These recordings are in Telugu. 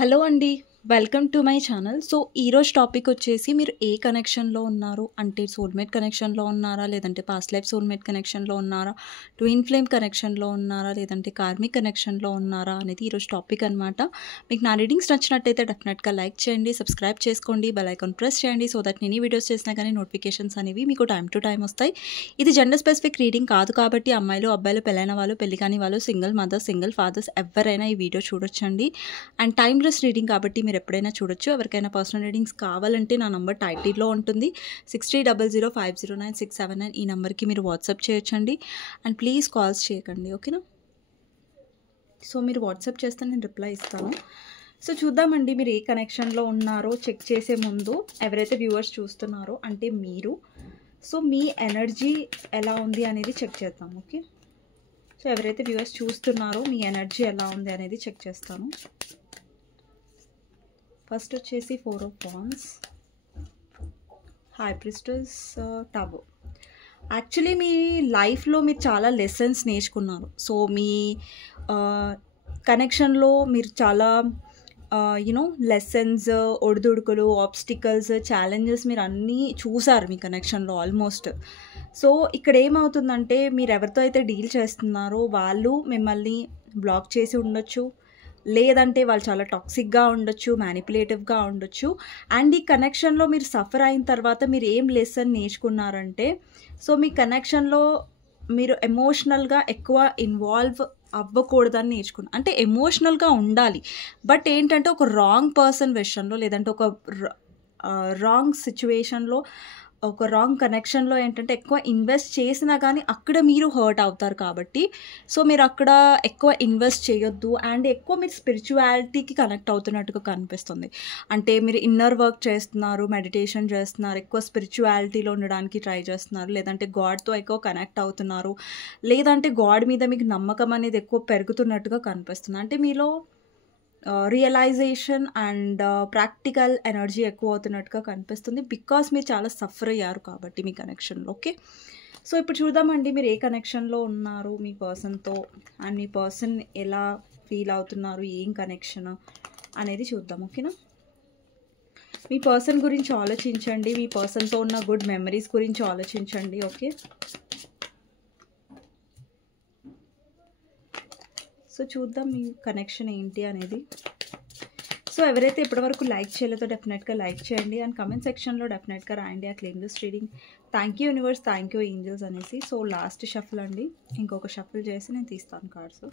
హలో అండి. Welcome to my channel. So, ఈరోజు టాపిక్ వచ్చేసి మీరు ఏ కనెక్షన్‌లో ఉన్నారు? అంటే సోల్‌మేట్ కనెక్షన్‌లో ఉన్నారా? లేదంటే పాస్ట్ లైఫ్ సోల్‌మేట్ కనెక్షన్‌లో ఉన్నారా? ట్విన్ ఫ్లేమ్ కనెక్షన్‌లో ఉన్నారా? లేదంటే కార్మిక్ కనెక్షన్‌లో ఉన్నారా? అనేది ఈరోజు టాపిక్ అనమాట. మీకు నా రీడింగ్స్ నచ్చినట్టయితే డెఫినెట్‌గా లైక్ చేయండి, సబ్స్క్రైబ్ చేసుకోండి, బెల్ ఐకాన్ ప్రెస్ చేయండి. సో దట్ నేను ఈ వీడియోస్ చేసినా కానీ నోటిఫికేషన్స్ అనేవి మీకు టైమ్ టు టైమ్ వస్తాయి. ఇది జెండర్ స్పెసిఫిక్ రీడింగ్ కాదు కాబట్టి అమ్మాయిలు, అబ్బాయిలు, పెళ్ళైన వాళ్ళు, పెళ్లి కాని వాళ్ళు, సింగిల్ మదర్స్, సింగిల్ ఫాదర్స్ ఎవరైనా ఈ వీడియో చూడొచ్చండి. అండ్ టైమ్లెస్ రీడింగ్ కాబట్టి మీరు ఎప్పుడైనా చూడొచ్చు. ఎవరికైనా పర్సనల్ రీడింగ్స్ కావాలంటే నా నంబర్ టైటిల్లో ఉంటుంది. 6300500967 ఈ నెంబర్కి మీరు వాట్సాప్ చేయొచ్చండి. అండ్ ప్లీజ్ కాల్స్ చేయకండి, ఓకేనా? సో మీరు వాట్సాప్ చేస్తే నేను రిప్లై ఇస్తాను. సో చూద్దామండి మీరు ఏ కనెక్షన్లో ఉన్నారో చెక్ చేసే ముందు ఎవరైతే వ్యూవర్స్ చూస్తున్నారో అంటే మీరు, సో మీ ఎనర్జీ ఎలా ఉంది అనేది చెక్ చేద్దాం, ఓకే? సో ఎవరైతే వ్యూవర్స్ చూస్తున్నారో మీ ఎనర్జీ ఎలా ఉంది అనేది చెక్ చేస్తాను. ఫస్ట్ వచ్చేసి 4 of Wands, high priestess, tower. Actually మీ లైఫ్లో మీరు చాలా లెసన్స్ నేర్చుకున్నారు. సో మీ కనెక్షన్లో మీరు చాలా లెసన్స్, ఒడిదుడుకులు, ఆబ్స్టికల్స్, ఛాలెంజెస్ మీరు అన్నీ చూసారు మీ కనెక్షన్లో ఆల్మోస్ట్. సో ఇక్కడ ఏమవుతుందంటే మీరు ఎవరితో అయితే డీల్ చేస్తున్నారో వాళ్ళు మిమ్మల్ని బ్లాక్ చేసి ఉండొచ్చు, లేదంటే వాళ్ళు చాలా టాక్సిక్గా ఉండొచ్చు, మ్యానిపులేటివ్గా ఉండొచ్చు. అండ్ ఈ కనెక్షన్లో మీరు సఫర్ అయిన తర్వాత మీరు ఏం లెసన్ నేర్చుకున్నారంటే, సో మీ కనెక్షన్లో మీరు ఎమోషనల్గా ఎక్కువ ఇన్వాల్వ్ అవ్వకూడదని నేర్చుకున్నాను. అంటే ఎమోషనల్గా ఉండాలి, బట్ ఏంటంటే ఒక రాంగ్ పర్సన్ విషయంలో, లేదంటే ఒక రాంగ్ సిచ్యువేషన్లో, ఒక రాంగ్ కనెక్షన్లో ఏంటంటే ఎక్కువ ఇన్వెస్ట్ చేసినా కానీ అక్కడ మీరు హర్ట్ అవుతారు. కాబట్టి సో మీరు అక్కడ ఎక్కువ ఇన్వెస్ట్ చేయొద్దు. అండ్ ఎక్కువ మీరు స్పిరిచువాలిటీకి కనెక్ట్ అవుతున్నట్టుగా కనిపిస్తుంది. అంటే మీరు ఇన్నర్ వర్క్ చేస్తున్నారు, మెడిటేషన్ చేస్తున్నారు, ఎక్కువ స్పిరిచువాలిటీలో ఉండడానికి ట్రై చేస్తున్నారు, లేదంటే గాడ్తో ఎక్కువ కనెక్ట్ అవుతున్నారు, లేదంటే గాడ్ మీద మీకు నమ్మకం అనేది ఎక్కువ పెరుగుతున్నట్టుగా కనిపిస్తుంది. అంటే మీలో రియలైజేషన్ అండ్ ప్రాక్టికల్ ఎనర్జీ ఎక్కువ అవుతున్నట్టుగా కనిపిస్తుంది. బికాస్ మీరు చాలా సఫర్ అయ్యారు కాబట్టి మీ కనెక్షన్లో, ఓకే? సో ఇప్పుడు చూద్దామండి మీరు ఏ కనెక్షన్లో ఉన్నారు మీ పర్సన్తో, అండ్ మీ పర్సన్ ఎలా ఫీల్ అవుతున్నారు, ఏం కనెక్షన్ అనేది చూద్దాం, ఓకేనా? మీ పర్సన్ గురించి ఆలోచించండి, మీ పర్సన్తో ఉన్న గుడ్ మెమరీస్ గురించి ఆలోచించండి, ఓకే? సో చూద్దాం మీ కనెక్షన్ ఏంటి అనేది. సో ఎవరైతే ఇప్పటివరకు లైక్ చేయలేదో డెఫినెట్గా లైక్ చేయండి. అండ్ కమెంట్ సెక్షన్లో డెఫినెట్గా రాయండి ఆ claim this reading, thank you universe, thank you angels అనేసి. సో లాస్ట్ షఫుల్ అండి, ఇంకొక షఫుల్ చేసి నేను తీస్తాను కార్డ్స్.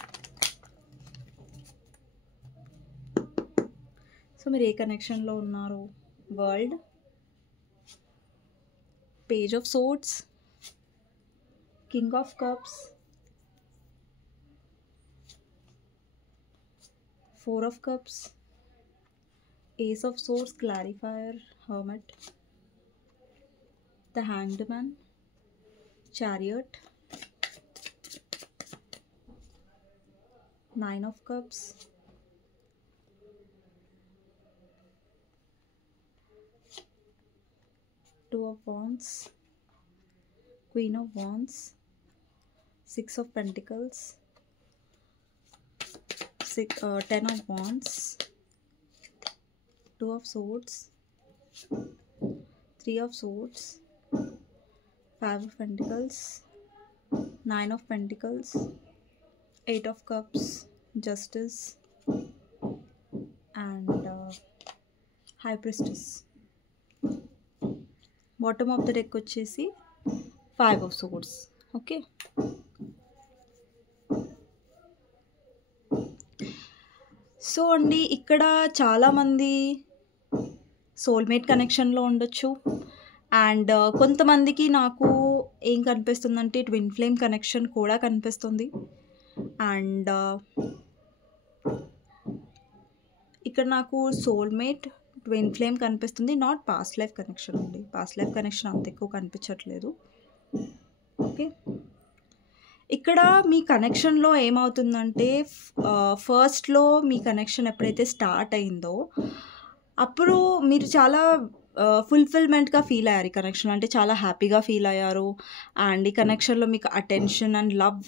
సో మీరు ఏ కనెక్షన్లో ఉన్నారు? World, page of swords, king of cups, 4 of cups, ace of swords, clarifier, hermit, the hanged man, chariot, 9 of cups, two of wands, queen of wands, 6 of pentacles, 10 of wands, 2 of swords, 3 of swords, 5 of pentacles, 9 of pentacles, 8 of cups, justice, and high priestess. Bottom of the deck వచ్చేసి 5 of swords, ఓకే? సో అండి ఇక్కడ చాలామంది సోల్మేట్ కనెక్షన్లో ఉండొచ్చు. అండ్ కొంతమందికి నాకు ఏం కనిపిస్తుందంటే ట్విన్ ఫ్లేమ్ కనెక్షన్ కూడా కనిపిస్తుంది. అండ్ ఇక్కడ నాకు సోల్మేట్, ట్విన్ ఫ్లేమ్ కనిపిస్తుంది, నాట్ పాస్ట్ లైఫ్ కనెక్షన్ అండి. పాస్ట్ లైఫ్ కనెక్షన్ అంత ఎక్కువ కనిపించట్లేదు, ఓకే? ఇక్కడ మీ కనెక్షన్లో ఏమవుతుందంటే ఫస్ట్లో మీ కనెక్షన్ ఎప్పుడైతే స్టార్ట్ అయిందో అప్పుడు మీరు చాలా ఫుల్ఫిల్మెంట్గా ఫీల్ అయ్యారు. ఈ కనెక్షన్ అంటే చాలా హ్యాపీగా ఫీల్ అయ్యారు. అండ్ ఈ కనెక్షన్లో మీకు అటెన్షన్ అండ్ లవ్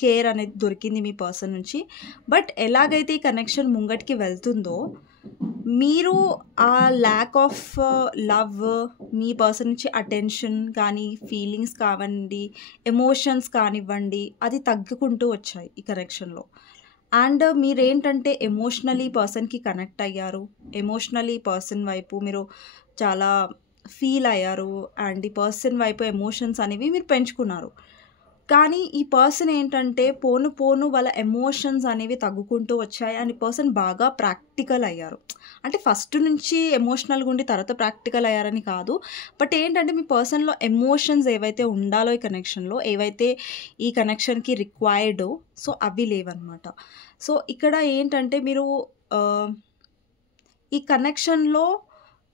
కేర్ అనేది దొరికింది మీ పర్సన్ నుంచి. బట్ ఎలాగైతే ఈ కనెక్షన్ ముంగటికి వెళ్తుందో మీరు ఆ lack of love, me person నుంచి అటెన్షన్ కానీ, ఫీలింగ్స్ కావండి, ఎమోషన్స్ కానివ్వండి, అది తగ్గుకుంటూ వచ్చాయి ఈ కనెక్షన్లో. అండ్ మీరేంటంటే ఎమోషనలీ పర్సన్కి కనెక్ట్ అయ్యారు, ఎమోషనలీ పర్సన్ వైపు మీరు చాలా ఫీల్ అయ్యారు, అండ్ ఈ పర్సన్ వైపు ఎమోషన్స్ అనేవి మీరు పెంచుకున్నారు. కానీ ఈ పర్సన్ ఏంటంటే పోను పోను వాళ్ళ ఎమోషన్స్ అనేవి తగ్గుకుంటూ వచ్చాయి, అండ్ ఈ పర్సన్ బాగా ప్రాక్టికల్ అయ్యారు. అంటే ఫస్ట్ నుంచి ఎమోషనల్గా ఉండి తర్వాత ప్రాక్టికల్ అయ్యారని కాదు, బట్ ఏంటంటే మీ పర్సన్లో ఎమోషన్స్ ఏవైతే ఉండాలో ఈ కనెక్షన్లో, ఏవైతే ఈ కనెక్షన్కి రిక్వైర్డో, సో అవి లేవన్నమాట. సో ఇక్కడ ఏంటంటే మీరు ఈ కనెక్షన్లో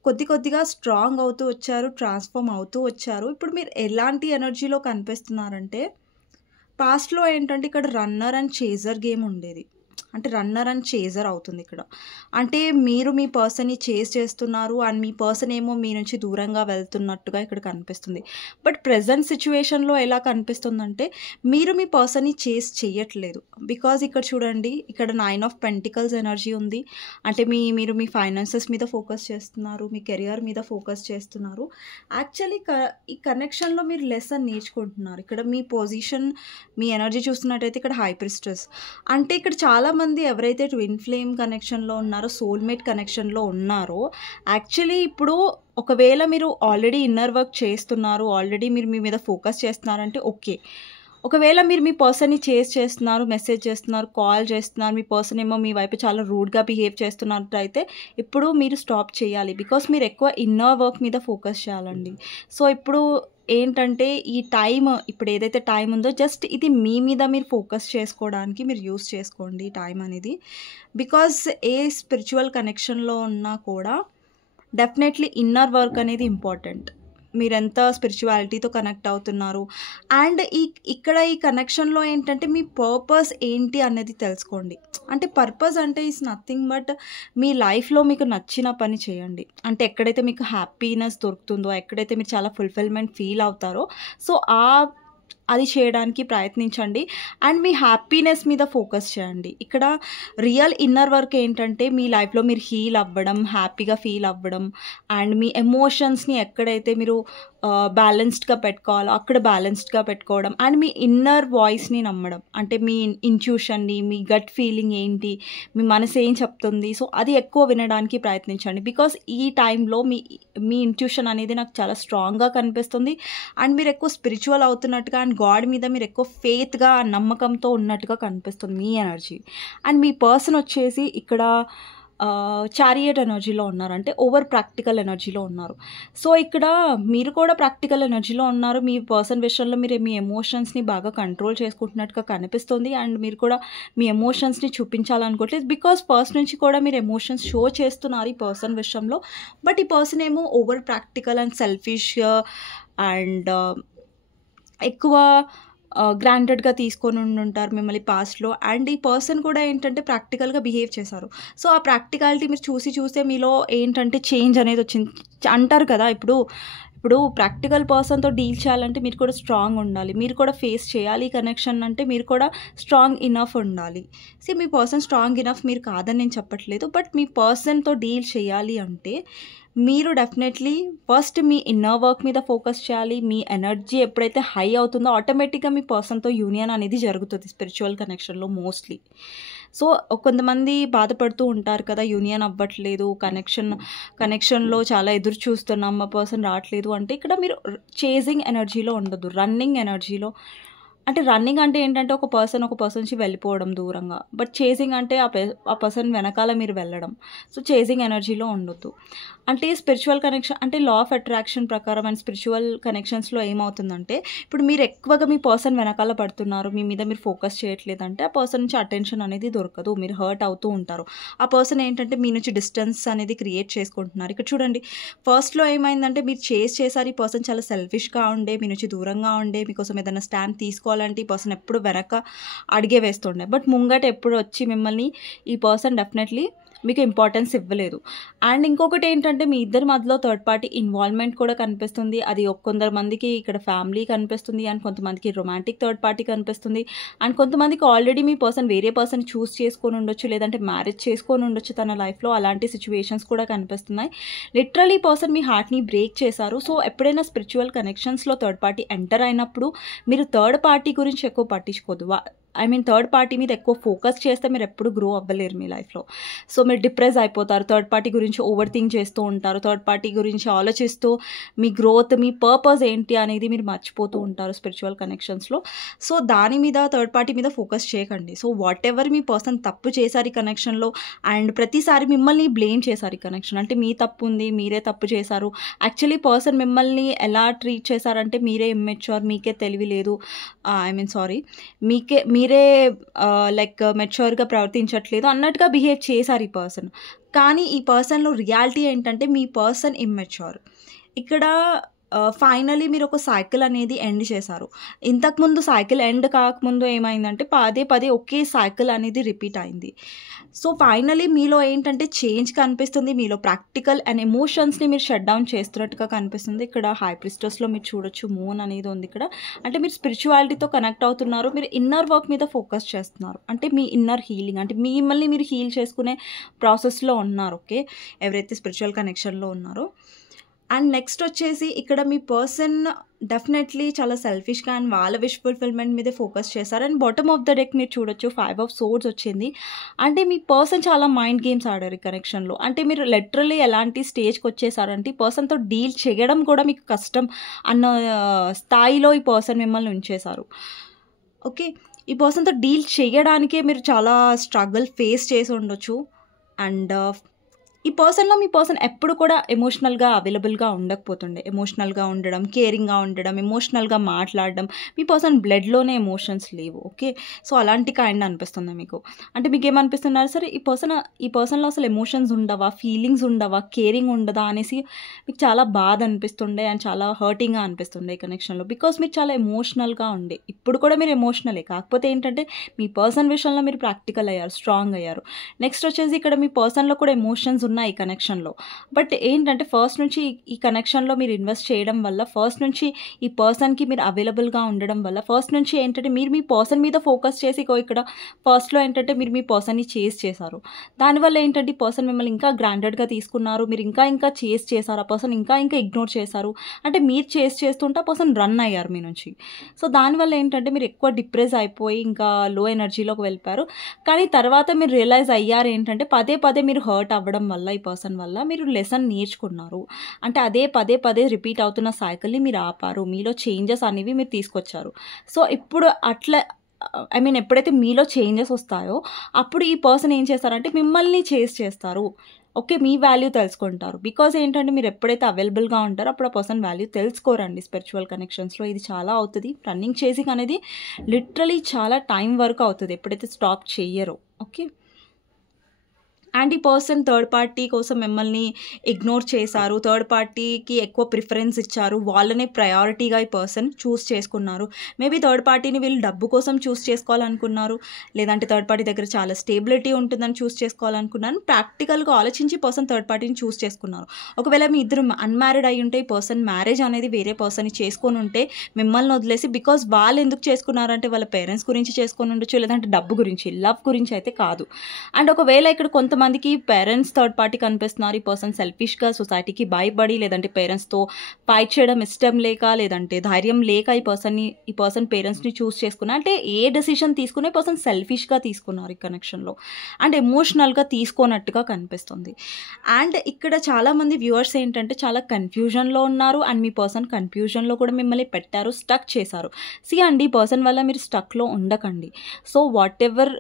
కొద్దిగా స్ట్రాంగ్ అవుతూ వచ్చారు, ట్రాన్స్ఫార్మ్ అవుతూ వచ్చారు. ఇప్పుడు మీరు ఎలాంటి ఎనర్జీలో కనిపిస్తున్నారంటే, పాస్ట్లో ఏంటంటే ఇక్కడ రన్నర్ అండ్ చేజర్ గేమ్ ఉండేది. అంటే రన్నర్ అండ్ చేజర్ అవుతుంది ఇక్కడ. అంటే మీరు మీ పర్సన్ని చేజ్ చేస్తున్నారు, అండ్ మీ పర్సన్ ఏమో మీ నుంచి దూరంగా వెళ్తున్నట్టుగా ఇక్కడ కనిపిస్తుంది. బట్ ప్రెజెంట్ సిచ్యువేషన్లో ఎలా కనిపిస్తుందంటే మీరు మీ పర్సన్ని చేజ్ చేయట్లేదు. బికాజ్ ఇక్కడ చూడండి, ఇక్కడ 9 ఆఫ్ పెంటికల్స్ ఎనర్జీ ఉంది. అంటే మీరు మీ ఫైనాన్సెస్ మీద ఫోకస్ చేస్తున్నారు, మీ కెరియర్ మీద ఫోకస్ చేస్తున్నారు. యాక్చువల్లీ ఈ కనెక్షన్లో మీరు లెసన్ నేర్చుకుంటున్నారు. ఇక్కడ మీ పొజిషన్, మీ ఎనర్జీ చూస్తున్నట్టయితే ఇక్కడ హై ప్రిస్టెస్. అంటే ఇక్కడ చాలామంది ఎవరైతే ట్విన్ ఫ్లేమ్ కనెక్షన్లో ఉన్నారో, సోల్మేట్ కనెక్షన్లో ఉన్నారో, యాక్చువల్లీ ఇప్పుడు ఒకవేళ మీరు ఆల్రెడీ ఇన్నర్ వర్క్ చేస్తున్నారు, ఆల్రెడీ మీరు మీ మీద ఫోకస్ చేస్తున్నారంటే ఓకే. ఒకవేళ మీరు మీ పర్సన్ని చేజ్ చేస్తున్నారు, మెసేజ్ చేస్తున్నారు, కాల్ చేస్తున్నారు, మీ పర్సన్ ఏమో మీ వైపు చాలా రూడ్గా బిహేవ్ చేస్తున్నట్టు అయితే ఇప్పుడు మీరు స్టాప్ చేయాలి. బికాస్ మీరు ఎక్కువ ఇన్నర్ వర్క్ మీద ఫోకస్ చేయాలండి. సో ఇప్పుడు ఏంటంటే ఈ టైం, ఇప్పుడు ఏదైతే టైం ఉందో జస్ట్ ఇది మీ మీద మీరు ఫోకస్ చేసుకోవడానికి మీరు యూస్ చేసుకోండి ఈ టైం అనేది. బికాస్ ఏ స్పిరిచువల్ కనెక్షన్లో ఉన్నా కూడా డెఫినెట్లీ ఇన్నర్ వర్క్ అనేది ఇంపార్టెంట్. మీరు ఎంత స్పిరిచువాలిటీతో కనెక్ట్ అవుతున్నారు, అండ్ ఇక్కడ ఈ కనెక్షన్లో ఏంటంటే మీ పర్పస్ ఏంటి అనేది తెలుసుకోండి. అంటే పర్పస్ అంటే ఈజ్ నథింగ్ బట్ మీ లైఫ్లో మీకు నచ్చిన పని చేయండి. అంటే ఎక్కడైతే మీకు హ్యాపీనెస్ దొరుకుతుందో, ఎక్కడైతే మీరు చాలా ఫుల్ఫిల్మెంట్ ఫీల్ అవుతారో, సో అది చేయడానికి ప్రయత్నించండి. అండ్ మీ హ్యాపీనెస్ మీద ఫోకస్ చేయండి. ఇక్కడ రియల్ ఇన్నర్ వర్క్ ఏంటంటే మీ లైఫ్లో మీరు హీల్ అవ్వడం, హ్యాపీగా ఫీల్ అవ్వడం, అండ్ మీ ఎమోషన్స్ని ఎక్కడైతే మీరు బ్యాలెన్స్డ్గా పెట్టుకోవాలో అక్కడ బ్యాలెన్స్డ్గా పెట్టుకోవడం, అండ్ మీ ఇన్నర్ వాయిస్ని నమ్మడం. అంటే మీ ఇంట్యూషన్ని, మీ గట్ ఫీలింగ్ ఏంటి, మీ మనసు ఏం చెప్తుంది, సో అది ఎక్కువ వినడానికి ప్రయత్నించండి. బికాస్ ఈ టైంలో మీ ఇంట్యూషన్ అనేది నాకు చాలా స్ట్రాంగ్గా కనిపిస్తుంది, అండ్ మీరు ఎక్కువ స్పిరిచువల్ అవుతున్నట్టుగా, అండ్ గాడ్ మీద మీరు ఎక్కువ ఫెయిత్గా, నమ్మకంతో ఉన్నట్టుగా కనిపిస్తుంది మీ ఎనర్జీ. అండ్ మీ పర్సన్ వచ్చేసి ఇక్కడ చారియట్ ఎనర్జీలో ఉన్నారు, అంటే ఓవర్ ప్రాక్టికల్ ఎనర్జీలో ఉన్నారు. సో ఇక్కడ మీరు కూడా ప్రాక్టికల్ ఎనర్జీలో ఉన్నారు. మీ పర్సన్ విషయంలో మీరు మీ ఎమోషన్స్ని బాగా కంట్రోల్ చేసుకుంటున్నట్టుగా కనిపిస్తుంది, అండ్ మీరు కూడా మీ ఎమోషన్స్ని చూపించాలనుకోవట్లేదు. బికాస్ పర్సన్ నుంచి కూడా మీరు ఎమోషన్స్ షో చేస్తున్నారు ఈ పర్సన్ విషయంలో. బట్ ఈ పర్సన్ ఏమో over practical and selfish and ఎక్కువ గ్రాంటెడ్గా తీసుకొని ఉంటారు మిమ్మల్ని పాస్ట్లో. అండ్ ఈ పర్సన్ కూడా ఏంటంటే ప్రాక్టికల్గా బిహేవ్ చేశారు. సో ఆ ప్రాక్టికాలిటీ మీరు చూస్తే మీలో ఏంటంటే చేంజ్ అనేది వచ్చింది అంటారు కదా. ఇప్పుడు ప్రాక్టికల్ పర్సన్తో డీల్ చేయాలంటే మీరు కూడా స్ట్రాంగ్ ఉండాలి, మీరు కూడా ఫేస్ చేయాలి కనెక్షన్, అంటే మీరు కూడా స్ట్రాంగ్ ఇనఫ్ ఉండాలి. మీ పర్సన్ స్ట్రాంగ్ ఇనఫ్ మీరు కాదని నేను చెప్పట్లేదు, బట్ మీ పర్సన్తో డీల్ చేయాలి అంటే మీరు డెఫినెట్లీ ఫస్ట్ మీ ఇన్నర్ వర్క్ మీద ఫోకస్ చేయాలి. మీ ఎనర్జీ ఎప్పుడైతే హై అవుతుందో ఆటోమేటిక్గా మీ పర్సన్తో యూనియన్ అనేది జరుగుతుంది స్పిరిచువల్ కనెక్షన్లో మోస్ట్లీ. సో కొంతమంది బాధపడుతూ ఉంటారు కదా, యూనియన్ అవ్వట్లేదు, కనెక్షన్లో చాలా ఎదురు చూస్తున్నాం, మా పర్సన్ రావట్లేదు అంటే ఇక్కడ మీరు చేజింగ్ ఎనర్జీలో ఉండదు, రన్నింగ్ ఎనర్జీలో. అంటే రన్నింగ్ అంటే ఏంటంటే ఒక పర్సన్ నుంచి వెళ్ళిపోవడం దూరంగా, బట్ చేజింగ్ అంటే ఆ పర్సన్ వెనకాల మీరు వెళ్ళడం. సో చేజింగ్ ఎనర్జీలో ఉండొద్దు. అంటే స్పిరిచువల్ కనెక్షన్ అంటే లా ఆఫ్ అట్రాక్షన్ ప్రకారం అండ్ స్పిరిచువల్ కనెక్షన్స్లో ఏమవుతుందంటే ఇప్పుడు మీరు ఎక్కువగా మీ పర్సన్ వెనకాల పడుతున్నారు, మీ మీద మీరు ఫోకస్ చేయట్లేదంటే ఆ పర్సన్ నుంచి అటెన్షన్ అనేది దొరకదు, మీరు హర్ట్ అవుతూ ఉంటారు. ఆ పర్సన్ ఏంటంటే మీ నుంచి డిస్టెన్స్ అనేది క్రియేట్ చేసుకుంటున్నారు. ఇక్కడ చూడండి, ఫస్ట్లో ఏమైందంటే మీరు చేశారు, ఈ పర్సన్ చాలా సెల్ఫిష్గా ఉండే, మీ నుంచి దూరంగా ఉండే, మీకోసం ఏదైనా స్టాండ్ తీసుకోవాలంటే ఈ పర్సన్ ఎప్పుడు వెనక అడిగే వేస్తుండే. బట్ ముంగట ఎప్పుడు వచ్చి మిమ్మల్ని ఈ పర్సన్ డెఫినెట్లీ మీకు ఇంపార్టెన్స్ ఇవ్వలేదు. అండ్ ఇంకొకటి ఏంటంటే మీ ఇద్దరి మధ్యలో థర్డ్ పార్టీ ఇన్వాల్వ్మెంట్ కూడా కనిపిస్తుంది. అది కొంతమందికి ఇక్కడ ఫ్యామిలీ కనిపిస్తుంది, అండ్ కొంతమందికి రొమాంటిక్ థర్డ్ పార్టీ కనిపిస్తుంది, అండ్ కొంతమందికి ఆల్రెడీ మీ పర్సన్ వేరే పర్సన్ చూస్ చేసుకొని ఉండొచ్చు, లేదంటే మ్యారేజ్ చేసుకొని ఉండొచ్చు తన లైఫ్లో. అలాంటి సిచ్యువేషన్స్ కూడా కనిపిస్తున్నాయి. లిటరలీ పర్సన్ మీ హార్ట్ని బ్రేక్ చేశారు. సో ఎప్పుడైనా స్పిరిచువల్ కనెక్షన్స్లో థర్డ్ పార్టీ ఎంటర్ అయినప్పుడు మీరు థర్డ్ పార్టీ గురించి ఎక్కువ పట్టించుకోదు. థర్డ్ పార్టీ మీద ఎక్కువ ఫోకస్ చేస్తే మీరు ఎప్పుడు గ్రో అవ్వలేరు మీ లైఫ్లో. సో మీరు డిప్రెస్ అయిపోతారు, థర్డ్ పార్టీ గురించి ఓవర్ థింక్ చేస్తూ ఉంటారు, థర్డ్ పార్టీ గురించి ఆలోచిస్తూ మీ గ్రోత్, మీ పర్పస్ ఏంటి అనేది మీరు మర్చిపోతూ ఉంటారు స్పిరిచువల్ కనెక్షన్స్లో. సో దాని మీద థర్డ్ పార్టీ మీద ఫోకస్ చేయకండి. So what ever me person తప్పు చేశారు ఈ కనెక్షన్లో, అండ్ ప్రతిసారి మిమ్మల్ని బ్లేమ్ చేశారు ఈ కనెక్షన్, అంటే మీ తప్పు ఉంది, మీరే తప్పు చేశారు. యాక్చువల్లీ పర్సన్ మిమ్మల్ని ఎలా ట్రీట్ చేశారంటే మీరే ఇమ్మెచ్యూర్, మీకే తెలివి లేదు, మీరే లైక్ మెచ్యూర్గా ప్రవర్తించట్లేదు అన్నట్టుగా బిహేవ్ చేశారు ఈ పర్సన్. కానీ ఈ పర్సన్లో రియాలిటీ ఏంటంటే మీ పర్సన్ ఇమ్మెచ్యూర్. ఇక్కడ ఫైనలీ మీరు ఒక సైకిల్ అనేది ఎండ్ చేశారు. ఇంతకుముందు సైకిల్ ఎండ్ కాకముందు ఏమైందంటే పదే ఒకే సైకిల్ అనేది రిపీట్ అయింది. సో ఫైనలీ మీలో ఏంటంటే చేంజ్ కనిపిస్తుంది, మీలో ప్రాక్టికల్ అండ్ ఎమోషన్స్ని మీరు షట్ డౌన్ చేస్తున్నట్టుగా కనిపిస్తుంది. ఇక్కడ హై ప్రిస్టెస్లో మీరు చూడొచ్చు మూన్ అనేది ఉంది ఇక్కడ. అంటే మీరు స్పిరిచువాలిటీతో కనెక్ట్ అవుతున్నారు, మీరు ఇన్నర్ వర్క్ మీద ఫోకస్ చేస్తున్నారు, అంటే మీ ఇన్నర్ హీలింగ్, అంటే మిమ్మల్ని మీరు హీల్ చేసుకునే ప్రాసెస్లో ఉన్నారు. ఓకే, ఎవరైతే స్పిరిచువల్ కనెక్షన్లో ఉన్నారో. అండ్ నెక్స్ట్ వచ్చేసి ఇక్కడ మీ పర్సన్ డెఫినెట్లీ చాలా సెల్ఫిష్గా అండ్ వాళ్ళ విష్ ఫుల్ఫిల్మెంట్ మీదే ఫోకస్ చేశారు. And bottom of the deck మీరు చూడొచ్చు 5 of Swords వచ్చింది. అంటే మీ పర్సన్ చాలా మైండ్ గేమ్స్ ఆడారు ఈ కనెక్షన్లో. అంటే మీరు లిటరల్లీ ఎలాంటి స్టేజ్కి వచ్చేసారంటే ఈ పర్సన్తో డీల్ చేయడం కూడా మీకు కష్టం అన్న స్థాయిలో ఈ పర్సన్ మిమ్మల్ని ఉంచేశారు. ఓకే, ఈ పర్సన్తో డీల్ చేయడానికే మీరు చాలా స్ట్రగుల్ ఫేస్ చేసి ఉండొచ్చు. అండ్ ఈ పర్సన్లో మీ పర్సన్ ఎప్పుడు కూడా ఎమోషనల్గా అవైలబుల్గా ఉండకపోతుండే. ఎమోషనల్గా ఉండడం, కేరింగ్గా ఉండడం, ఎమోషనల్గా మాట్లాడడం, మీ పర్సన్ బ్లడ్లోనే ఎమోషన్స్ లేవు. ఓకే, సో అలాంటి కైండ్ అనిపిస్తుంది మీకు. అంటే మీకు ఏమనిపిస్తున్నారు, సరే ఈ పర్సన్లో అసలు ఎమోషన్స్ ఉండవా, ఫీలింగ్స్ ఉండవా, కేరింగ్ ఉండదా అనేసి మీకు చాలా బాధ అనిపిస్తుండే అండ్ చాలా హర్టింగ్గా అనిపిస్తుండే ఈ కనెక్షన్లో. బికాస్ మీరు చాలా ఎమోషనల్గా ఉండే. ఇప్పుడు కూడా మీరు ఎమోషనలే, కాకపోతే ఏంటంటే మీ పర్సన్ విషయంలో మీరు ప్రాక్టికల్ అయ్యారు, స్ట్రాంగ్ అయ్యారు. నెక్స్ట్ వచ్చేసి ఇక్కడ మీ పర్సన్లో కూడా ఎమోషన్స్ ఉన్నాయి ఈ కనెక్షన్లో. బట్ ఏంటంటే ఫస్ట్ నుంచి ఈ కనెక్షన్లో మీరు ఇన్వెస్ట్ చేయడం వల్ల, ఫస్ట్ నుంచి ఈ పర్సన్కి మీరు అవైలబుల్గా ఉండడం వల్ల, ఫస్ట్ నుంచి ఏంటంటే మీరు మీ పర్సన్ మీద ఫోకస్ చేసి ఇక్కడ ఫస్ట్లో ఏంటంటే మీరు మీ పర్సన్ని చేస్ చేశారు. దానివల్ల ఏంటంటే ఈ పర్సన్ మిమ్మల్ని ఇంకా గ్రాంటెడ్గా తీసుకున్నారు, మీరు ఇంకా చేస్ చేశారు, ఆ పర్సన్ ఇంకా ఇగ్నోర్ చేశారు. అంటే మీరు చేస్ చేస్తుంటే ఆ పర్సన్ రన్ అయ్యారు మీ నుంచి. సో దానివల్ల ఏంటంటే మీరు ఎక్కువ డిప్రెస్ అయిపోయి ఇంకా లో ఎనర్జీలోకి వెళ్ళిపోయారు. కానీ తర్వాత మీరు రియలైజ్ అయ్యారు ఏంటంటే పదే మీరు హర్ట్ అవ్వడం వల్ల, ఈ పర్సన్ వల్ల మీరు లెసన్ నేర్చుకున్నారు. అంటే అదే పదే రిపీట్ అవుతున్న సైకిల్ని మీరు ఆపారు, మీలో చేంజెస్ అనేవి మీరు తీసుకొచ్చారు. సో ఇప్పుడు అట్లా ఎప్పుడైతే మీలో చేంజెస్ వస్తాయో అప్పుడు ఈ పర్సన్ ఏం చేస్తారంటే మిమ్మల్ని చేస్తారు. ఓకే, మీ వాల్యూ తెలుసుకుంటారు. బికాజ్ ఏంటంటే మీరు ఎప్పుడైతే అవైలబుల్గా ఉంటారో అప్పుడు ఆ పర్సన్ వాల్యూ తెలుసుకోరండి స్పిరిచువల్ కనెక్షన్స్లో. ఇది చాలా అవుతుంది. రన్నింగ్ చేసింగ్ అనేది లిటరలీ చాలా టైం వరకు అవుతుంది ఎప్పుడైతే స్టాప్ చెయ్యరో. ఓకే, అండ్ ఈ పర్సన్ థర్డ్ పార్టీ కోసం మిమ్మల్ని ఇగ్నోర్ చేశారు, థర్డ్ పార్టీకి ఎక్కువ ప్రిఫరెన్స్ ఇచ్చారు, వాళ్ళనే ప్రయారిటీగా ఈ పర్సన్ చూస్ చేసుకున్నారు. మేబీ థర్డ్ పార్టీని వీళ్ళు డబ్బు కోసం చూస్ చేసుకోవాలనుకున్నారు, లేదంటే థర్డ్ పార్టీ దగ్గర చాలా స్టేబిలిటీ ఉంటుందని చూస్ చేసుకోవాలనుకున్నారు. ప్రాక్టికల్గా ఆలోచించి పర్సన్ థర్డ్ పార్టీని చూస్ చేసుకున్నారు. ఒకవేళ మీ ఇద్దరు అన్మ్యారీడ్ అయి ఉంటే ఈ పర్సన్ మ్యారేజ్ అనేది వేరే పర్సన్ని చేసుకొని ఉంటే మిమ్మల్ని వదిలేసి, బికాజ్ వాళ్ళు ఎందుకు చేసుకున్నారంటే వాళ్ళ పేరెంట్స్ గురించి చేసుకొని ఉండొచ్చు, లేదంటే డబ్బు గురించి, లవ్ గురించి అయితే కాదు. అండ్ ఒకవేళ ఇక్కడ కొంతమందికి పేరెంట్స్ థర్డ్ పార్టీ కనిపిస్తున్నారు. ఈ పర్సన్ సెల్ఫిష్గా సొసైటీకి భయపడి, లేదంటే పేరెంట్స్తో ఫైట్ చేయడం ఇష్టం లేక, లేదంటే ధైర్యం లేక ఈ పర్సన్ పేరెంట్స్ని చూస్ చేసుకున్నారు. అంటే ఏ డెసిషన్ తీసుకునే పర్సన్ సెల్ఫిష్గా తీసుకున్నారు ఈ కనెక్షన్లో, అండ్ ఎమోషనల్గా తీసుకోనట్టుగా కనిపిస్తుంది. అండ్ ఇక్కడ చాలామంది వ్యూవర్స్ ఏంటంటే చాలా కన్ఫ్యూజన్లో ఉన్నారు, అండ్ మీ పర్సన్ కన్ఫ్యూజన్లో కూడా మిమ్మల్ని పెట్టారు, స్టక్ చేశారు. అండి ఈ పర్సన్ వల్ల మీరు స్టక్లో ఉండకండి. సో వాట్ ఎవర్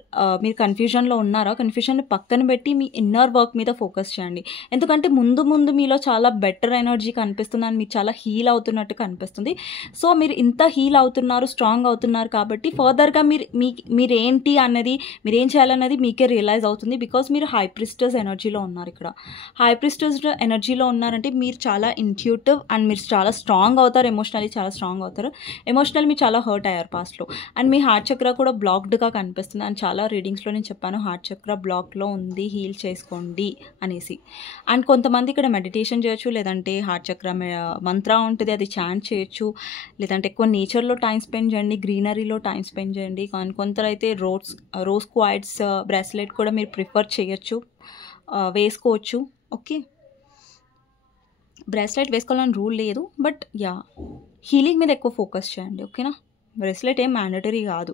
మీరు కన్ఫ్యూజన్లో ఉన్నారో కన్ఫ్యూజన్ పక్కన పెట్టి మీ ఇన్నర్ వర్క్ మీద ఫోకస్ చేయండి. ఎందుకంటే ముందు మీలో చాలా బెటర్ ఎనర్జీ కనిపిస్తుంది అండ్ మీరు చాలా హీల్ అవుతున్నట్టు కనిపిస్తుంది. సో మీరు ఇంత హీల్ అవుతున్నారు, స్ట్రాంగ్ అవుతున్నారు కాబట్టి ఫర్దర్గా మీరేంటి అన్నది, మీరేం చేయాలన్నది మీకే రియలైజ్ అవుతుంది. బికాస్ మీరు హై ప్రిస్టెస్ ఎనర్జీలో ఉన్నారు. ఇక్కడ హై ప్రిస్టెస్ ఎనర్జీలో ఉన్నారంటే మీరు చాలా ఇంట్యూటివ్ అండ్ మీరు చాలా స్ట్రాంగ్ అవుతారు, ఎమోషనల్లీ చాలా స్ట్రాంగ్ అవుతారు. ఎమోషనల్ మీరు చాలా హర్ట్ అయ్యారు పాస్ట్లో. అండ్ మీ హార్ట్ చక్ర కూడా బ్లాక్డ్గా కనిపిస్తుంది. అండ్ చాలా రీడింగ్స్లో నేను చెప్పాను హార్ట్ చక్ర బ్లాక్లో ఉంది, హీల్ డీల్ చేసుకోండి అనేసి. అండ్ కొంతమంది ఇక్కడ మెడిటేషన్ చేయొచ్చు, లేదంటే హార్ట్ చక్ర మంత్ర ఉంటుంది, అది చాంట్ చేయొచ్చు, లేదంటే ఎక్కువ నేచర్లో టైం స్పెండ్ చేయండి, గ్రీనరీలో టైం స్పెండ్ చేయండి. కానీ కొందరైతే రోజ్ క్వాయిట్స్ బ్రాస్లెట్ కూడా మీరు ప్రిఫర్ చేయొచ్చు, వేసుకోవచ్చు. ఓకే, బ్రాస్లెట్ వేసుకోవాలని రూల్ లేదు, బట్ హీలింగ్ మీద ఎక్కువ ఫోకస్ చేయండి. ఓకేనా, బ్రాస్లెట్ ఏం మ్యాండటరీ కాదు.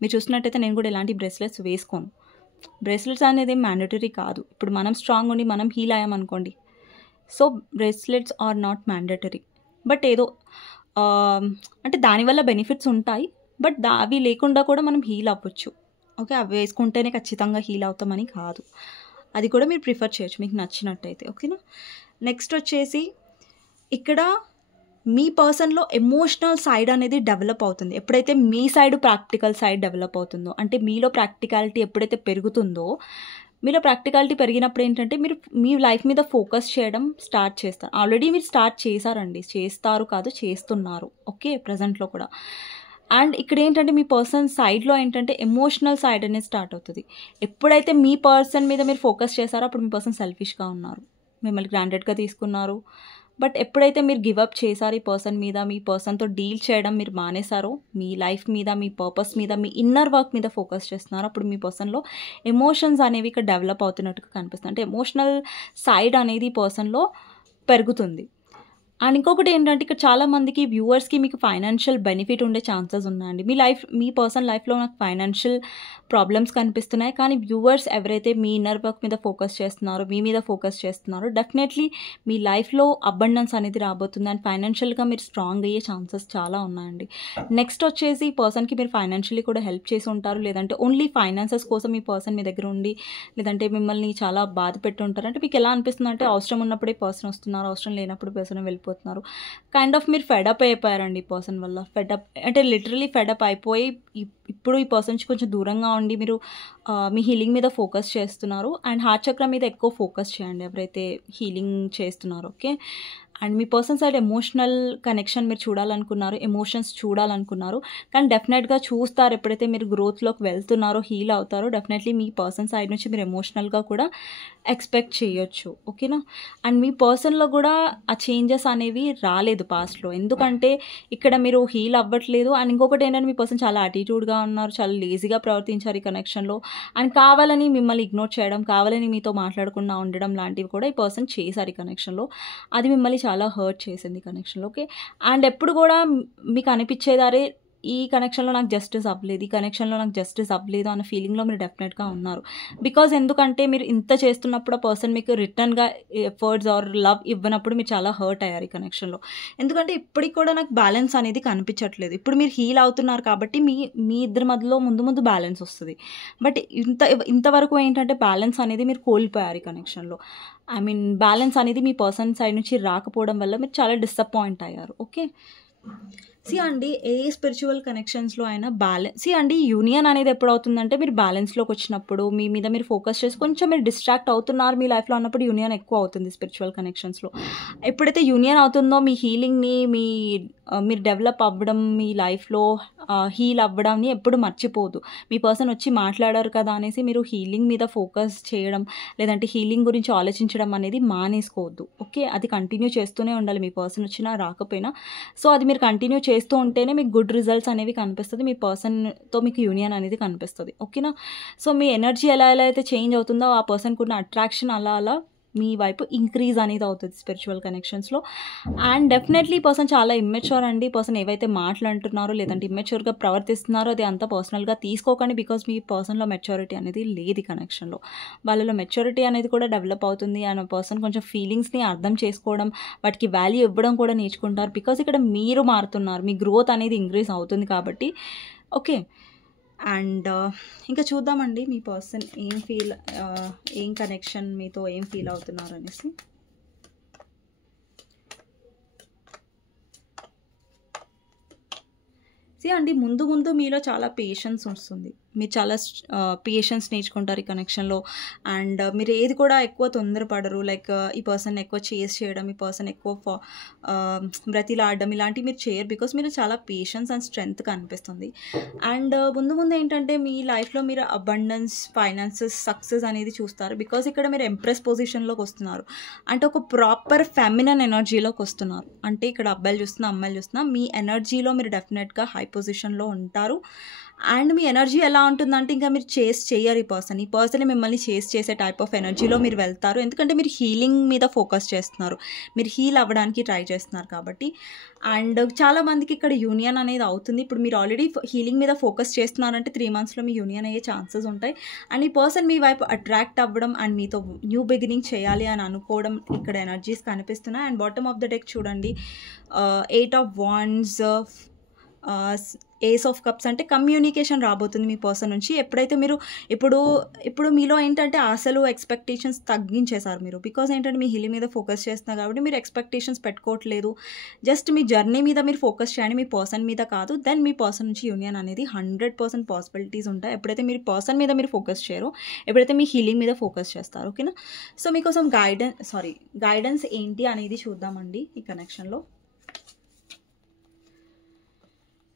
మీరు చూసినట్టయితే నేను కూడా ఎలాంటి బ్రాస్లెట్స్ వేసుకోను. బ్రాస్లెట్స్ అనేది ఏం మ్యాండటరీ కాదు. ఇప్పుడు మనం స్ట్రాంగ్ ఉండి మనం హీల్ అయ్యామనుకోండి, so bracelets are not mandatory. But ఏదో అంటే దానివల్ల బెనిఫిట్స్ ఉంటాయి, బట్ అవి లేకుండా కూడా మనం హీల్ అవ్వచ్చు. ఓకే, అవి వేసుకుంటేనే ఖచ్చితంగా హీల్ అవుతామని కాదు, అది కూడా మీరు ప్రిఫర్ చేయొచ్చు మీకు నచ్చినట్టయితే. ఓకేనా, నెక్స్ట్ వచ్చేసి ఇక్కడ మీ పర్సన్లో ఎమోషనల్ సైడ్ అనేది డెవలప్ అవుతుంది. ఎప్పుడైతే మీ సైడ్ ప్రాక్టికల్ సైడ్ డెవలప్ అవుతుందో, అంటే మీలో ప్రాక్టికాలిటీ ఎప్పుడైతే పెరుగుతుందో, మీలో ప్రాక్టికాలిటీ పెరిగినప్పుడు ఏంటంటే మీరు మీ లైఫ్ మీద ఫోకస్ చేయడం స్టార్ట్ చేస్తారు. ఆల్రెడీ మీరు స్టార్ట్ చేశారండి, చేస్తున్నారు. ఓకే, ప్రజెంట్లో కూడా. అండ్ ఇక్కడ ఏంటంటే మీ పర్సన్ సైడ్లో ఏంటంటే ఎమోషనల్ సైడ్ అనేది స్టార్ట్ అవుతుంది. ఎప్పుడైతే మీ పర్సన్ మీద మీరు ఫోకస్ చేశారో అప్పుడు మీ పర్సన్ సెల్ఫిష్గా ఉన్నారు, మిమ్మల్ని గ్రాంటెడ్గా తీసుకున్నారు. బట్ ఎప్పుడైతే మీరు గివప్ చేశారు ఈ పర్సన్ మీద, మీ పర్సన్తో డీల్ చేయడం మీరు మానేశారో, మీ లైఫ్ మీద, మీ పర్పస్ మీద, మీ ఇన్నర్ వర్క్ మీద ఫోకస్ చేస్తున్నారు, అప్పుడు మీ పర్సన్లో ఎమోషన్స్ అనేవి ఇక్కడ డెవలప్ అవుతున్నట్టుగా కనిపిస్తుంది. అంటే ఎమోషనల్ సైడ్ అనేది ఈ పర్సన్లో పెరుగుతుంది. అండ్ ఇంకొకటి ఏంటంటే ఇక్కడ చాలామందికి వ్యూవర్స్కి మీకు ఫైనాన్షియల్ బెనిఫిట్ ఉండే ఛాన్సెస్ ఉన్నాయండి. మీ పర్సన్ లైఫ్లో నాకు ఫైనాన్షియల్ ప్రాబ్లమ్స్ కనిపిస్తున్నాయి, కానీ వ్యూవర్స్ ఎవరైతే మీ ఇన్నర్ వర్క్ మీద ఫోకస్ చేస్తున్నారో, మీ మీద ఫోకస్ చేస్తున్నారో, డెఫినెట్లీ మీ లైఫ్లో అబండెన్స్ అనేది రాబోతుంది. అండ్ ఫైనాన్షియల్గా మీరు స్ట్రాంగ్ అయ్యే ఛాన్సెస్ చాలా ఉన్నాయండి. నెక్స్ట్ వచ్చేసి ఈ పర్సన్కి మీరు ఫైనాన్షియల్లీ కూడా హెల్ప్ చేసి ఉంటారు, లేదంటే ఓన్లీ ఫైనాన్సెస్ కోసం ఈ పర్సన్ మీ దగ్గర ఉండి, లేదంటే మిమ్మల్ని చాలా బాధ పెట్టి ఉంటారు. అంటే మీకు ఎలా అనిపిస్తుంది అంటే అవసరం ఉన్నప్పుడే పర్సన్ వస్తున్నారు, అవసరం లేనప్పుడు పర్సన్ వెళ్ళిపోతున్నారు. కైండ్ ఆఫ్ మీరు ఫెడప్ అయిపోయారండి ఈ పర్సన్ వల్ల. ఫెడప్ అంటే లిటరలీ ఫెడప్ అయిపోయి ఇప్పుడు ఈ పర్సన్ నుంచి కొంచెం దూరంగా ఉండి మీరు మీ హీలింగ్ మీద ఫోకస్ చేస్తున్నారు. అండ్ హార్ట్ చక్ర మీద ఎక్కువ ఫోకస్ చేయండి ఎవరైతే హీలింగ్ చేస్తున్నారో. Okay, and me person side emotional connection మీరు చూడాలనుకున్నారు, ఎమోషన్స్ చూడాలనుకున్నారు, కానీ డెఫినెట్గా చూస్తారు. ఎప్పుడైతే మీరు గ్రోత్లోకి వెళ్తున్నారో, హీల్ అవుతారో, డెఫినెట్లీ మీ పర్సన్ సైడ్ నుంచి మీరు ఎమోషనల్గా కూడా ఎక్స్పెక్ట్ చేయొచ్చు. ఓకేనా, అండ్ మీ పర్సన్లో కూడా ఆ చేంజెస్ అనేవి రాలేదు పాస్ట్లో, ఎందుకంటే ఇక్కడ మీరు హీల్ అవ్వట్లేదు. అండ్ ఇంకొకటి ఏంటంటే మీ పర్సన్ చాలా యాటిట్యూడ్గా ఉన్నారు, చాలా లేజీగా ప్రవర్తించారు ఈ కనెక్షన్లో. అండ్ కావాలని మిమ్మల్ని ఇగ్నోర్ చేయడం, కావాలని మీతో మాట్లాడకుండా ఉండడం లాంటివి కూడా ఈ పర్సన్ చేశారు ఈ కనెక్షన్లో. అది మిమ్మల్ని చాలా హర్ట్ చేసింది కనెక్షన్లో. ఓకే, అండ్ ఎప్పుడు కూడా మీకు అనిపించేదారే ఈ కనెక్షన్లో నాకు జస్టిస్ అవ్వలేదు, ఈ కనెక్షన్లో నాకు జస్టిస్ అవ్వలేదు అన్న ఫీలింగ్లో మీరు డెఫినెట్గా ఉన్నారు. బికాజ్ ఎందుకంటే మీరు ఇంత చేస్తున్నప్పుడు ఆ పర్సన్ మీకు రిటర్న్గా ఎఫర్ట్స్ ఆర్ లవ్ ఇవ్వనప్పుడు మీరు చాలా హర్ట్ అయ్యారు ఈ కనెక్షన్లో. ఎందుకంటే ఇప్పటికి కూడా నాకు బ్యాలెన్స్ అనేది కనిపించట్లేదు. ఇప్పుడు మీరు హీల్ అవుతున్నారు కాబట్టి మీ ఇద్దరి మధ్యలో ముందు బ్యాలెన్స్ వస్తుంది. బట్ ఇంతవరకు ఏంటంటే బ్యాలెన్స్ అనేది మీరు కోల్పోయారు ఈ కనెక్షన్లో. ఐ మీన్ బ్యాలెన్స్ అనేది మీ పర్సన్ సైడ్ నుంచి రాకపోవడం వల్ల మీరు చాలా డిసప్పాయింట్ అయ్యారు. ఓకే, అండి ఏ స్పిరిచువల్ కనెక్షన్స్లో అయినా అండి యూనియన్ అనేది ఎప్పుడు అవుతుందంటే మీరు బ్యాలెన్స్లోకి వచ్చినప్పుడు, మీ మీద మీరు ఫోకస్ చేసి కొంచెం మీరు డిస్ట్రాక్ట్ అవుతున్నారు మీ లైఫ్లో అన్నప్పుడు యూనియన్ ఎక్కువ అవుతుంది స్పిరిచువల్ కనెక్షన్స్లో. ఎప్పుడైతే యూనియన్ అవుతుందో మీ హీలింగ్ని, మీరు డెవలప్ అవ్వడం, మీ లైఫ్లో హీల్ అవ్వడాన్ని ఎప్పుడు మర్చిపోదు. మీ పర్సన్ వచ్చి మాట్లాడారు కదా అనేసి మీరు హీలింగ్ మీద ఫోకస్ చేయడం, లేదంటే హీలింగ్ గురించి ఆలోచించడం అనేది మానేసుకోవద్దు. ఓకే, అది కంటిన్యూ చేస్తూనే ఉండాలి, మీ పర్సన్ వచ్చినా రాకపోయినా. సో అది మీరు కంటిన్యూ చేస్తూ ఉంటేనే మీకు గుడ్ రిజల్ట్స్ అనేవి కనిపిస్తుంది, మీ పర్సన్తో మీకు యూనియన్ అనేది కనిపిస్తుంది. ఓకేనా, సో మీ ఎనర్జీ ఎలా అయితే చేంజ్ అవుతుందో ఆ పర్సన్కి ఉన్న అట్రాక్షన్ అలా మీ వైపు ఇంక్రీజ్ అనేది అవుతుంది స్పిరిచువల్ కనెక్షన్స్లో. అండ్ డెఫినెట్లీ ఈ పర్సన్ చాలా ఇమ్మెచ్యూర్ అండి. ఈ పర్సన్ ఏవైతే మాట్లాడుతున్నారో లేదంటే ఇమ్మెచ్యూర్గా ప్రవర్తిస్తున్నారో అది అంతా పర్సనల్గా తీసుకోకండి. బికాజ్ మీ పర్సన్లో మెచ్యూరిటీ అనేది లేదు ఈ కనెక్షన్లో. వాళ్ళలో మెచ్యూరిటీ అనేది కూడా డెవలప్ అవుతుంది. అండ్ పర్సన్ కొంచెం ఫీలింగ్స్ని అర్థం చేసుకోవడం, వాటికి వాల్యూ ఇవ్వడం కూడా నేర్చుకుంటారు. బికాజ్ ఇక్కడ మీరు మారుతున్నారు, మీ గ్రోత్ అనేది ఇంక్రీజ్ అవుతుంది కాబట్టి. ఓకే, అండ్ ఇంకా చూద్దామండి మీ పర్సన్ ఏం కనెక్షన్ మీతో ఏం ఫీల్ అవుతున్నారు అనేసి. అండి ముందు మీలో చాలా పేషెన్స్ వస్తుంది. మీరు చాలా పేషెన్స్ నేర్చుకుంటారు ఈ కనెక్షన్లో. అండ్ మీరు ఏది కూడా ఎక్కువ తొందరపడరు. లైక్ ఈ పర్సన్ ఎక్కువ చేస్ చేయడం, ఈ పర్సన్ ఎక్కువ బ్రతిలాడడం ఇలాంటివి మీరు చేయరు. బికాస్ మీరు చాలా పేషెన్స్ అండ్ స్ట్రెంగ్త్ కనిపిస్తుంది. అండ్ ముందు ముందు ఏంటంటే మీ లైఫ్లో మీరు అబండెన్స్, ఫైనాన్సెస్, సక్సెస్ అనేది చూస్తారు. బికాస్ ఇక్కడ మీరు ఎంప్రెస్ పొజిషన్లోకి వస్తున్నారు. అంటే ఒక ప్రాపర్ ఫెమినన్ ఎనర్జీలోకి వస్తున్నారు. అంటే ఇక్కడ అబ్బాయిలు చూస్తున్నా, అమ్మాయిలు చూస్తున్నా, మీ ఎనర్జీలో మీరు డెఫినెట్గా హై పొజిషన్లో ఉంటారు. అండ్ మీ ఎనర్జీ ఎలా ఉంటుందంటే ఇంకా మీరు చేస్ చేయరు. ఈ పర్సన్ మిమ్మల్ని చేస్ చేసే టైప్ ఆఫ్ ఎనర్జీలో మీరు వెళ్తారు. ఎందుకంటే మీరు హీలింగ్ మీద ఫోకస్ చేస్తున్నారు, మీరు హీల్ అవ్వడానికి ట్రై చేస్తున్నారు కాబట్టి. అండ్ చాలామందికి ఇక్కడ యూనియన్ అనేది అవుతుంది. ఇప్పుడు మీరు ఆల్రెడీ హీలింగ్ మీద ఫోకస్ చేస్తున్నారంటే 3 monthsలో మీ యూనియన్ అయ్యే ఛాన్సెస్ ఉంటాయి. అండ్ ఈ పర్సన్ మీ వైపు అట్రాక్ట్ అవ్వడం అండ్ మీతో న్యూ బిగినింగ్ చేయాలి అని అనుకోవడం ఇక్కడ ఎనర్జీస్ కనిపిస్తున్నాయి. And bottom of the deck చూడండి, 8 of Wands, ace of cups. అంటే కమ్యూనికేషన్ రాబోతుంది మీ పర్సన్ నుంచి. ఎప్పుడైతే మీరు ఇప్పుడు మీలో ఏంటంటే ఆశలు, ఎక్స్పెక్టేషన్స్ తగ్గించేశారు మీరు. బికాజ్ ఏంటంటే మీ హీలింగ్ మీద ఫోకస్ చేస్తున్నారు కాబట్టి మీరు ఎక్స్పెక్టేషన్స్ పెట్టుకోవట్లేదు. జస్ట్ మీ జర్నీ మీద మీరు ఫోకస్ చేయండి, మీ పర్సన్ మీద కాదు. దెన్ మీ పర్సన్ నుంచి యూనియన్ అనేది 100% పాసిబిలిటీస్ ఉంటాయి. ఎప్పుడైతే మీరు పర్సన్ మీద మీరు ఫోకస్ చేయరో, ఎప్పుడైతే మీ హీలింగ్ మీద ఫోకస్ చేస్తారు. ఓకేనా? సో మీకోసం గైడెన్స్ ఏంటి అనేది చూద్దామండి ఈ కనెక్షన్లో.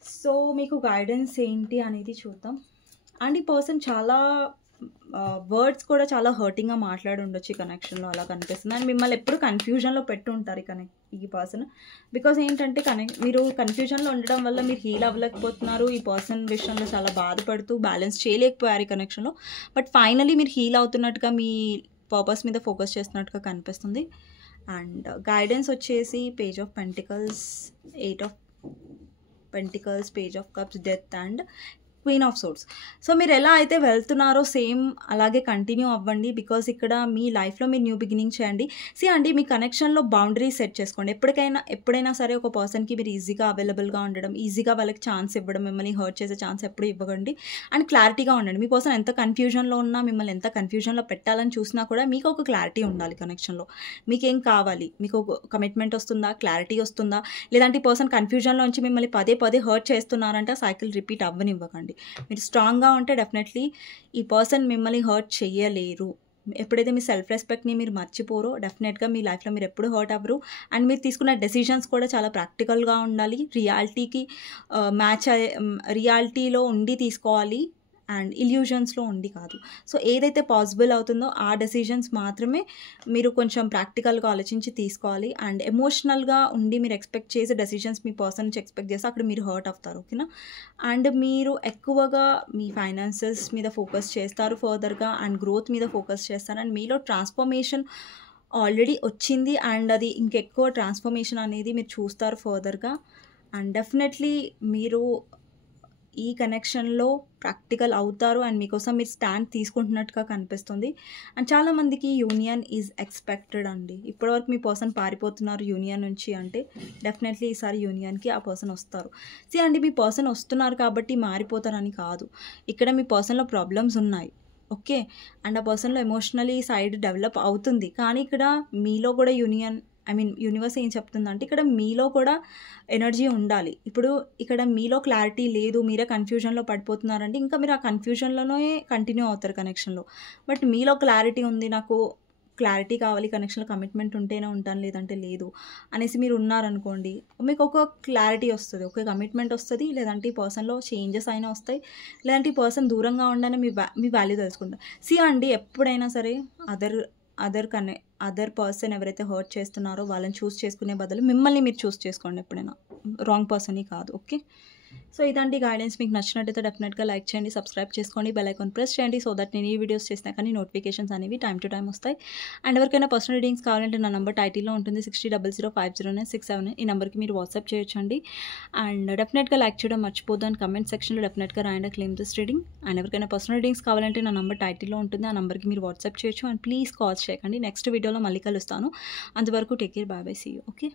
సో మీకు గైడెన్స్ ఏంటి అనేది చూద్దాం. అండ్ ఈ పర్సన్ చాలా వర్డ్స్ కూడా చాలా హర్టింగ్గా మాట్లాడి ఉండొచ్చు ఈ కనెక్షన్లో, అలా కనిపిస్తుంది. అండ్ మిమ్మల్ని ఎప్పుడు కన్ఫ్యూజన్లో పెట్టి ఉంటారు ఈ పర్సన్. బికాజ్ ఏంటంటే మీరు కన్ఫ్యూజన్లో ఉండడం వల్ల మీరు హీల్ అవ్వలేకపోతున్నారు. ఈ పర్సన్ విషయంలో చాలా బాధపడుతూ బ్యాలెన్స్ చేయలేకపోయారు ఈ కనెక్షన్లో. బట్ ఫైనలీ మీరు హీల్ అవుతున్నట్టుగా, మీ పర్పస్ మీద ఫోకస్ చేస్తున్నట్టుగా కనిపిస్తుంది. అండ్ గైడెన్స్ వచ్చేసి page of pentacles, 8 of Pentacles, Page of Cups, Death and Queen of Swords. So మీరు ఎలా అయితే వెళ్తున్నారో సేమ్ అలాగే కంటిన్యూ అవ్వండి. బికాజ్ ఇక్కడ మీ లైఫ్లో మీరు న్యూ బిగినింగ్ చేయండి. అండి మీ కనెక్షన్లో బౌండరీస్ సెట్ చేసుకోండి. ఎప్పుడైనా సరే ఒక పర్సన్కి మీరు ఈజీగా అవైలబుల్గా ఉండడం, ఈజీగా వాళ్ళకి ఛాన్స్ ఇవ్వడం, మిమ్మల్ని హర్ట్ చేసే ఛాన్స్ ఎప్పుడు ఇవ్వకండి. అండ్ క్లారిటీగా ఉండండి. మీ పర్సన్ ఎంత కన్ఫ్యూజన్లో ఉన్నా, మిమ్మల్ని ఎంత కన్ఫ్యూజన్లో పెట్టాలని చూసినా కూడా మీకు ఒక క్లారిటీ ఉండాలి కనెక్షన్లో. మీకేం కావాలి, మీకు ఒక కమిట్మెంట్ వస్తుందా, క్లారిటీ వస్తుందా, లేదంటే ఈ పర్సన్ కన్ఫ్యూజన్లో ఉంచి మిమ్మల్ని పదే హర్ట్ చేస్తున్నారంటే సైకిల్ రిపీట్ అవ్వనివ్వకండి. మీరు స్ట్రాంగ్గా ఉంటే డెఫినెట్లీ ఈ పర్సన్ మిమ్మల్ని హర్ట్ చేయలేరు. ఎప్పుడైతే మీ సెల్ఫ్ రెస్పెక్ట్ని మీరు మర్చిపోరో డెఫినెట్గా మీ లైఫ్లో మీరు ఎప్పుడు హర్ట్ అవ్వరు. అండ్ మీరు తీసుకున్న డెసిషన్స్ కూడా చాలా ప్రాక్టికల్గా ఉండాలి, రియాలిటీకి రియాలిటీలో ఉండి తీసుకోవాలి అండ్ ఇల్యూజన్స్లో ఉండి కాదు. సో ఏదైతే పాసిబుల్ అవుతుందో ఆ డెసిషన్స్ మాత్రమే మీరు కొంచెం ప్రాక్టికల్గా ఆలోచించి తీసుకోవాలి. అండ్ ఎమోషనల్గా ఉండి మీరు ఎక్స్పెక్ట్ చేసే డెసిషన్స్ మీ పర్సన్ నుంచి ఎక్స్పెక్ట్ చేస్తే అక్కడ మీరు హర్ట్ అవుతారు. ఓకేనా? అండ్ మీరు ఎక్కువగా మీ ఫైనాన్సెస్ మీద ఫోకస్ చేస్తారు ఫర్దర్గా, అండ్ గ్రోత్ మీద ఫోకస్ చేస్తారు. అండ్ మీలో ట్రాన్స్ఫర్మేషన్ ఆల్రెడీ వచ్చింది అండ్ అది ఇంకెక్కువ ట్రాన్స్ఫర్మేషన్ అనేది మీరు చూస్తారు ఫర్దర్గా. అండ్ డెఫినెట్లీ మీరు ఈ కనెక్షన్లో ప్రాక్టికల్ అవుతారు అండ్ మీకోసం మీరు స్టాండ్ తీసుకుంటున్నట్టుగా కనిపిస్తుంది. అండ్ చాలామందికి యూనియన్ ఈజ్ ఎక్స్పెక్టెడ్ అండి. ఇప్పటివరకు మీ పర్సన్ పారిపోతున్నారు యూనియన్ నుంచి అంటే డెఫినెట్లీ ఈసారి యూనియన్కి ఆ పర్సన్ వస్తారు. అండి మీ పర్సన్ వస్తున్నారు కాబట్టి మారిపోతారని కాదు. ఇక్కడ మీ పర్సన్లో ప్రాబ్లమ్స్ ఉన్నాయి. ఓకే? అండ్ ఆ పర్సన్లో ఎమోషనలీ సైడ్ డెవలప్ అవుతుంది. కానీ ఇక్కడ మీలో కూడా యూనివర్స్ ఏం చెప్తుందంటే ఇక్కడ మీలో కూడా ఎనర్జీ ఉండాలి. ఇప్పుడు ఇక్కడ మీలో క్లారిటీ లేదు, మీరే కన్ఫ్యూజన్లో పడిపోతున్నారంటే ఇంకా మీరు ఆ కన్ఫ్యూజన్లోనే కంటిన్యూ అవుతారు కనెక్షన్లో. బట్ మీలో క్లారిటీ ఉంది, నాకు క్లారిటీ కావాలి, కనెక్షన్లో కమిట్మెంట్ ఉంటేనే ఉంటాను లేదంటే లేదు అనేసి మీరు ఉన్నారనుకోండి, మీకు ఒక క్లారిటీ వస్తుంది, ఒక కమిట్మెంట్ వస్తుంది, లేదంటే ఈ పర్సన్లో చేంజెస్ అయినా వస్తాయి, లేదంటే ఈ పర్సన్ దూరంగా ఉండగానే మీ వాల్యూ తెలుసుకుంటారు. అండి ఎప్పుడైనా సరే అదర్ పర్సన్ ఎవరైతే హర్ట్ చేస్తున్నారో వాళ్ళని చూస్ చేసుకునే బదులు మిమ్మల్ని మీరు చూస్ చేసుకోండి ఎప్పుడైనా, రాంగ్ పర్సన్ని కాదు. ఓకే? సో ఇదండి గైడెన్స్. మీకు నచ్చినట్టయితే డెఫినెట్గా లైక్ చేయండి, సబ్స్క్రైబ్ చేసుకోండి, బెల్ ఐకాన్ ప్రెస్ చేయండి. సో దట్ నేను ఈ వీడియోస్ చేసినా కానీ నోటిఫికేషన్స్ అనేవి టైం టు టైం వస్తాయి. అండ్ ఎవరికైనా పర్సనల్ రీడింగ్స్ కావాలంటే నా నెంబర్ టైటిల్లో ఉంటుంది, 6000500967. ఈ నెంబర్కి మీరు వాట్సాప్ చేయొచ్చండి. అండ్ డెఫినెట్గా లైక్ చేయడం మర్చిపోద్దు. అండ్ కమెంట్ సెక్షన్లో డెఫినెట్గా రాయండి క్లెయిమ్ దిస్ రీడింగ్. అండ్ ఎవరికైనా పర్సనల్ రీడింగ్స్ కావాలంటే నా నెంబర్ టైటిల్లో ఉంటుంది, ఆ నెంబర్కి మీరు వాట్సాప్ చేయొచ్చు. అండ్ ప్లీజ్ కాల్ చేయకండి. నెక్స్ట్ వీడియోలో మళ్ళీ కలుస్తాను. అంతవరకు take care, bye bye, see you. Okay?